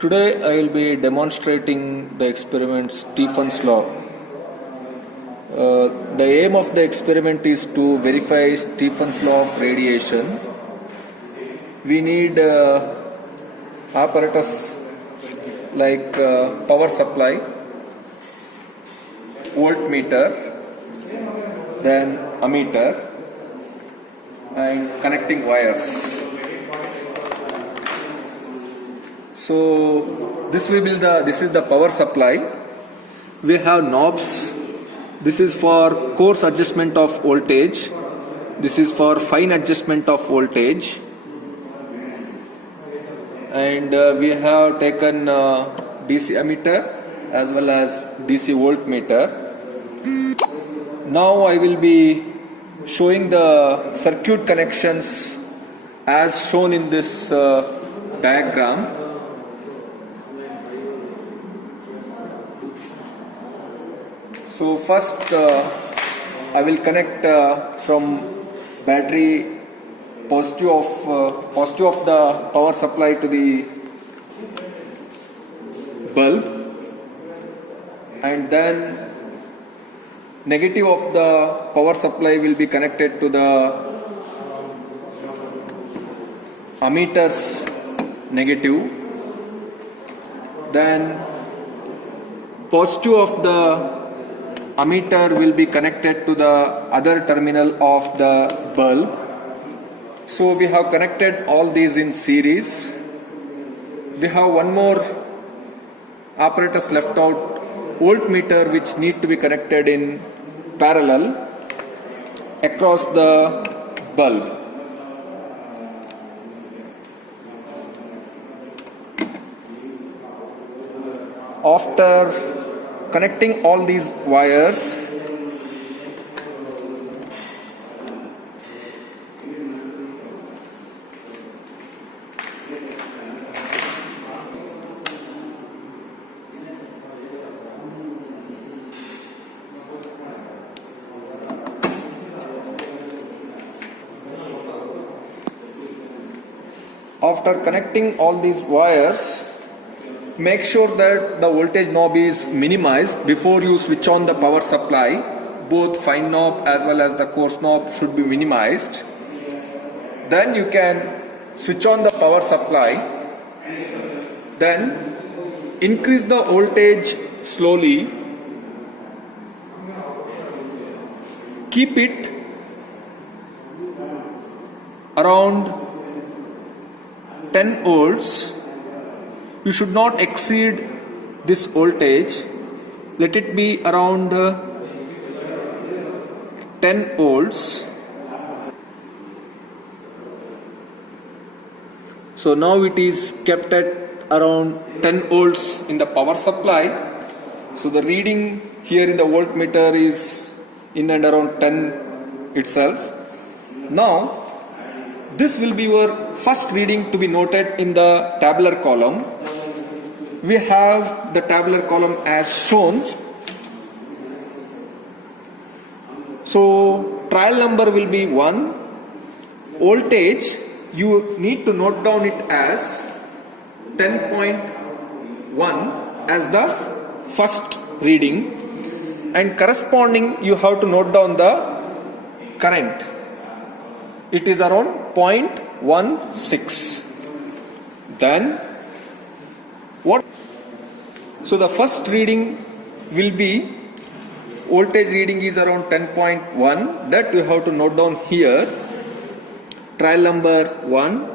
Today I will be demonstrating the experiment Stephen's law. The aim of the experiment is to verify Stephen's law of radiation. We need apparatus like power supply, voltmeter, then ammeter, and connecting wires. So this is the power supply. We have knobs. This is for coarse adjustment of voltage. This is for fine adjustment of voltage. And we have taken DC ammeter as well as DC voltmeter. Now I will be showing the circuit connections as shown in this diagram. So first I will connect from battery positive of the power supply to the bulb, and then negative of the power supply will be connected to the ammeter's negative. Then positive of the ammeter will be connected to the other terminal of the bulb. So we have connected all these in series. We have one more apparatus left out, voltmeter, which need to be connected in parallel across the bulb. After connecting all these wires, make sure that the voltage knob is minimized before you switch on the power supply. Both fine knob as well as the coarse knob should be minimized. Then you can switch on the power supply. Then increase the voltage slowly. Keep it around 10 volts. You should not exceed this voltage. Let it be around 10 volts. So now it is kept at around 10 volts in the power supply. So the reading here in the voltmeter is in and around 10 itself. Now this will be your first reading to be noted in the tabular column. We have the tabular column as shown. So trial number will be 1. Voltage, you need to note down it as 10.1 as the first reading, and corresponding you have to note down the current. It is around 0.16. Then what? So the first reading will be, voltage reading is around 10.1. That you have to note down here. Trial number 1,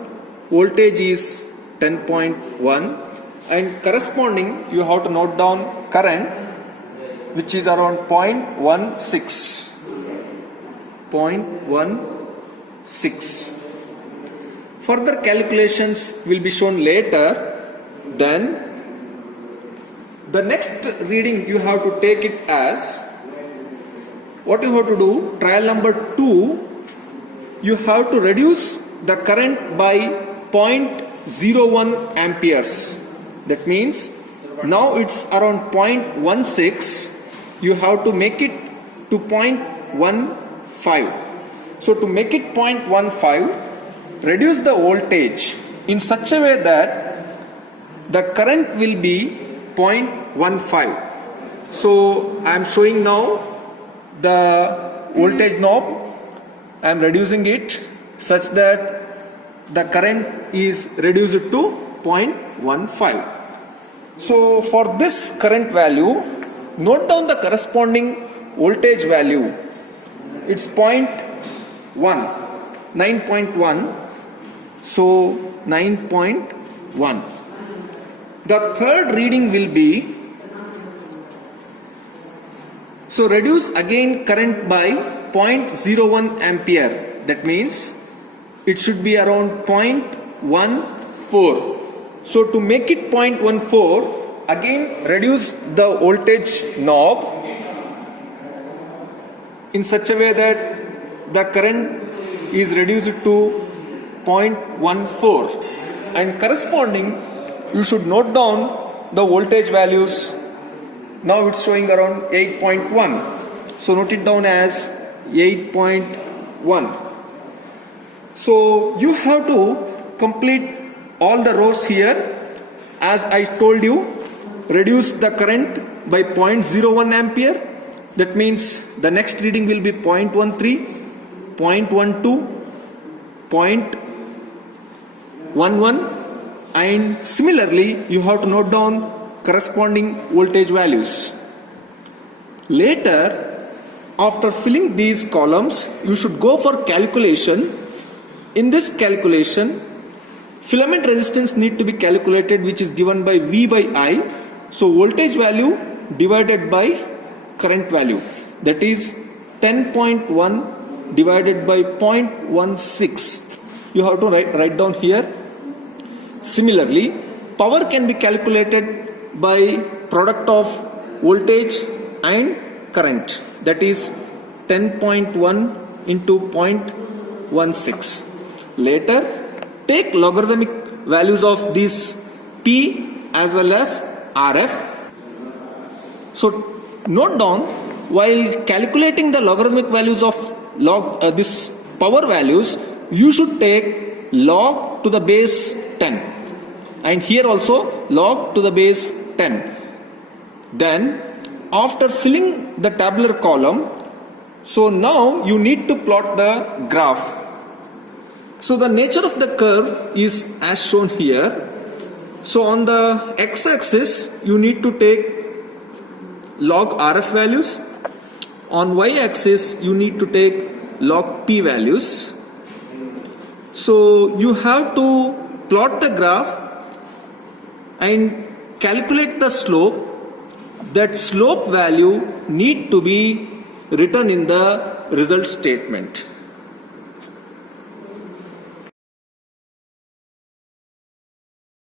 voltage is 10.1, and corresponding you have to note down current, which is around 0.16. 0.16. Further calculations will be shown later. Then the next reading you have to take it as, what you have to do, trial number 2, you have to reduce the current by 0.01 amperes. That means now it's around 0.16, you have to make it to 0.15. So to make it 0.15, reduce the voltage in such a way that the current will be 0.15. So I am showing now the voltage knob. I am reducing it such that the current is reduced to 0.15. So for this current value, note down the corresponding voltage value. It's 9.1. So 9.1. The third reading will be, so reduce again current by 0.01 ampere. That means it should be around 0.14. So to make it 0.14, again reduce the voltage knob in such a way that the current is reduced to 0.14, and corresponding you should note down the voltage values. Now it's showing around 8.1. So note it down as 8.1. So you have to complete all the rows here. As I told you, reduce the current by 0.01 ampere. That means the next reading will be 0.13, 0.12, 0.11, and similarly you have to note down corresponding voltage values. Later, after filling these columns, you should go for calculation. In this calculation, filament resistance need to be calculated, which is given by V by I. So voltage value divided by current value, that is 10.1 divided by 0.16. You have to write down here. Similarly, power can be calculated by product of voltage and current, that is 10.1 into 0.16. Later, take logarithmic values of these P as well as RF. So note down, while calculating the logarithmic values of this power values, you should take log to the base 10, and here also log to the base 10. Then after filling the tabular column, so now you need to plot the graph. So the nature of the curve is as shown here. So on the x-axis you need to take log RF values. On y-axis you need to take log P values. So you have to plot the graph and calculate the slope. That slope value need to be written in the result statement.